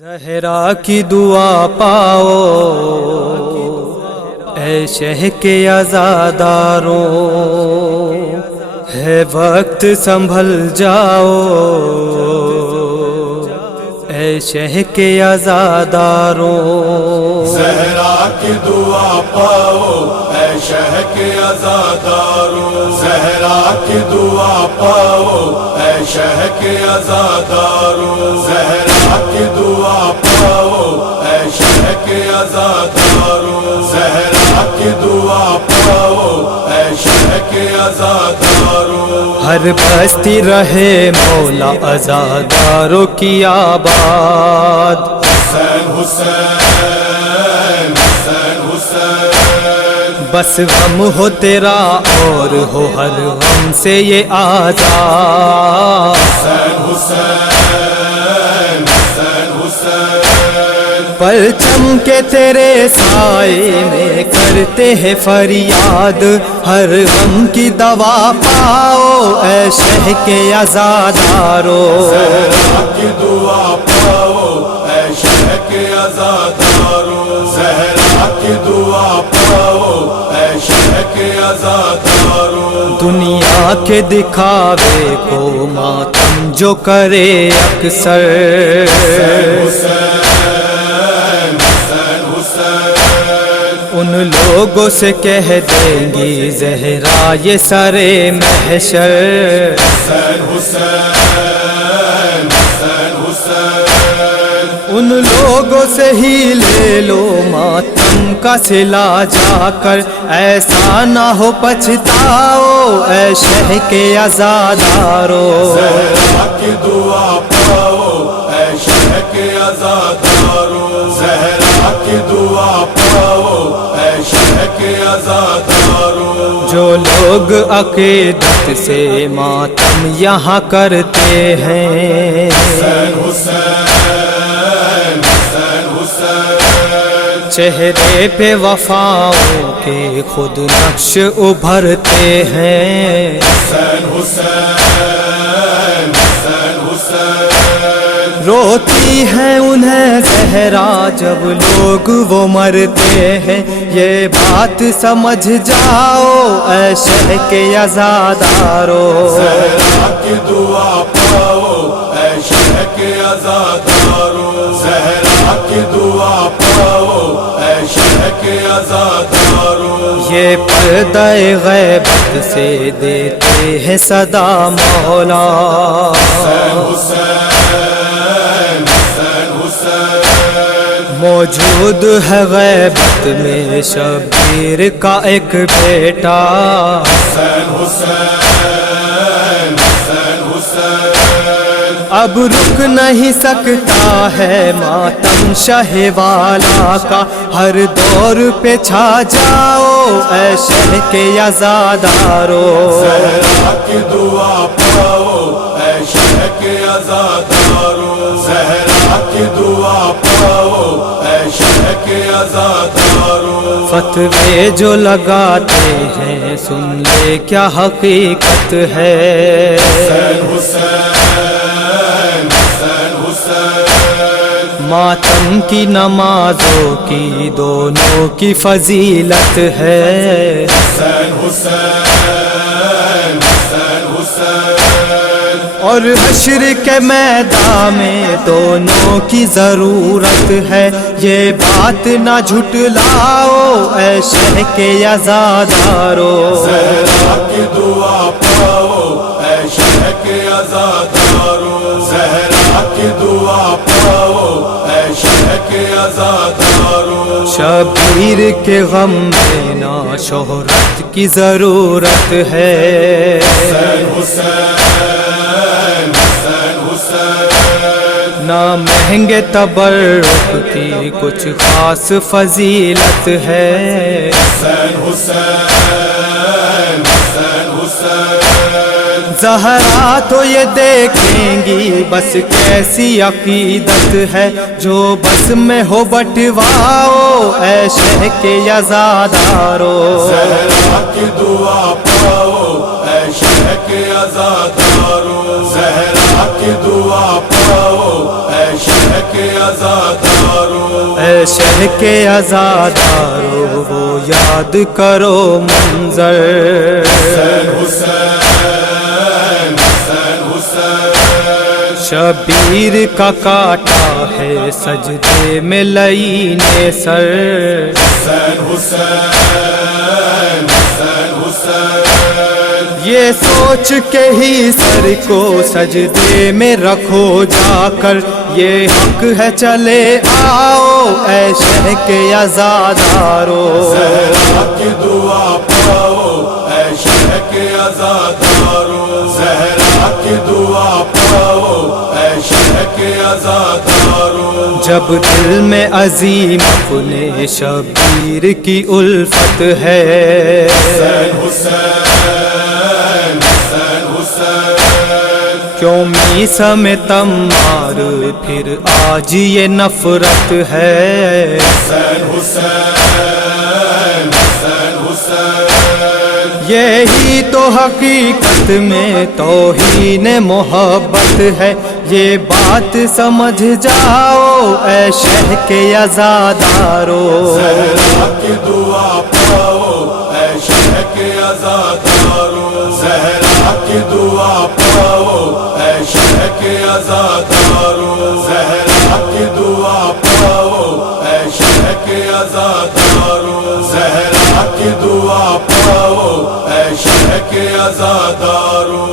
زہرا کی دعا پاؤ اے شہ کے عزاداروں، ہے وقت سنبھل جاؤ اے شہ کے عزاداروں۔ زہرا کی دعا پاؤ اے شہ کے عزاداروں، زہرا کی دعا پاؤ اے شہ کے عزاداروں، زہرا کی دعا پاؤ اے شہ کے عزاداروں، زہرا کی دعا پاؤ اے شہ کے عزاداروں۔ ہر بستی رہے مولا عزاداروں کی آباد، حسین حسین حسین حسین، بس غم ہو تیرا اور ہو ہر غم سے یہ آزاد۔ حسین حسین حسین حسین، پرچم کے تیرے سائے میں کرتے ہیں فریاد، ہر غم کی دوا پاؤ اے شہ کے عزاداروں۔ زہرا کی دعا پاؤ اے شہ کے عزاداروں، زہرا کی دعا پاؤ اے شہ کے عزاداروں۔ دنیا کے دکھاوے کو ماتم جو کرے اکثر، حسین حسین حسین، ان لوگوں سے کہہ دیں گی زہرا یہ سرے محشر۔ حسین حسین حسین حسین، ان لوگوں سے ہی لے لو ماتم کا صلہ جا کر، ایسا نہ ہو پچھتاؤ اے شہ کے عزاداروں۔ زہرا کی دعا پاؤ اے شہ کے عزاداروں، زہرا کی دعا پاؤ اے شہ کے عزاداروں۔ جو لوگ عقیدت سے ماتم یہاں کرتے ہیں، حسین حسین حسین حسین، چہرے پہ وفاؤں کے خود نقش ابھرتے ہیں۔ حسین حسین حسین حسین، روتی ہیں انہیں زہرا جب لوگ وہ مرتے ہیں، یہ بات سمجھ جاؤ اے شہ کے عزاداروں۔ زہرا کی دعا پاؤ اے شہ کے عزاداروں، زہرا کی دعا پاؤ اے شہ کے عزاداروں۔ یہ پردہ غیبت سے دیتے ہیں صدا مولا، حسین حسین حسین حسین، موجود ہے غیبت میں شبیر کا ایک بیٹا، حسین حسین حسین حسین، اب رک نہیں سکتا ہے ماتم شہ والا کا، ہر دور پہ چھا جاؤ اے شہ کے عزاداروں۔ زہرا کی دعا پاؤ اے شہ کے عزاداروں، زہرا کی دعا پاؤ اے شہ کے عزاداروں۔ فتوے جو لگاتے ہیں سن لے کیا حقیقت ہے، حسین حسین حسین حسین، ماتم کی نمازوں کی دونوں کی فضیلت ہے۔ حسین حسین حسین حسین، اور حشر کے میدان میں دونوں کی ضرورت ہے، یہ بات نہ جھٹلاؤ اے شہ کے عزاداروں۔ زہرا کی دعا پاؤ اے شہ کے عزاداروں، زہرا کی دعا پاؤ اے شہ کے عزاداروں۔ شبیر کے غم میں نہ شہرت کی ضرورت ہے، حسین حسین حسین حسین، نہ مہنگے تبرک کی کچھ خاص فضیلت ہے۔ حسین حسین حسین حسین، زہرا تو یہ دیکھیں گی بس کیسی عقیدت ہے، جو بس میں ہو بٹواؤ اے شہ کے عزاداروں۔ زہرا کی دعا پاؤ اے شہ کے عزاداروں، زہرا کی دعا پاؤ اے شہ کے عزادارو اے شہ کے عزادارو وہ یاد کرو منظر حسین حسین حسین حسین شبیر کا کاٹا ہے سجدے میں لئی نے سر حسین حسین حسین حسین یہ سوچ کے ہی سر کو سجدے میں رکھو جا کر یہ حق ہے چلے آؤ اے شہ کے عزادارو زہرا کی دعا پاؤ اے شہ کے عزادارو زہرا کی دعا پاؤ اے شہ کے عزادارو جب دل میں عظیم اپنے شبیر کی الفت ہے حسین حسین حسین حسین کیوں میثم تمار پھر آج یہ نفرت ہے حسین حسین حسین حسین یہی تو حقیقت میں توہین محبت ہے یہ بات سمجھ جاؤ اے شہ کے عزادارو زہرا کی دعا پاؤ اے شہ کے عزادارو زہرا کی دعا پاؤ اے شہ کے عزادارو زہرا کی دعا پاؤ اے شہ کے عزادارو زہرا کی دعا پاؤ اے شہ کے عزادارو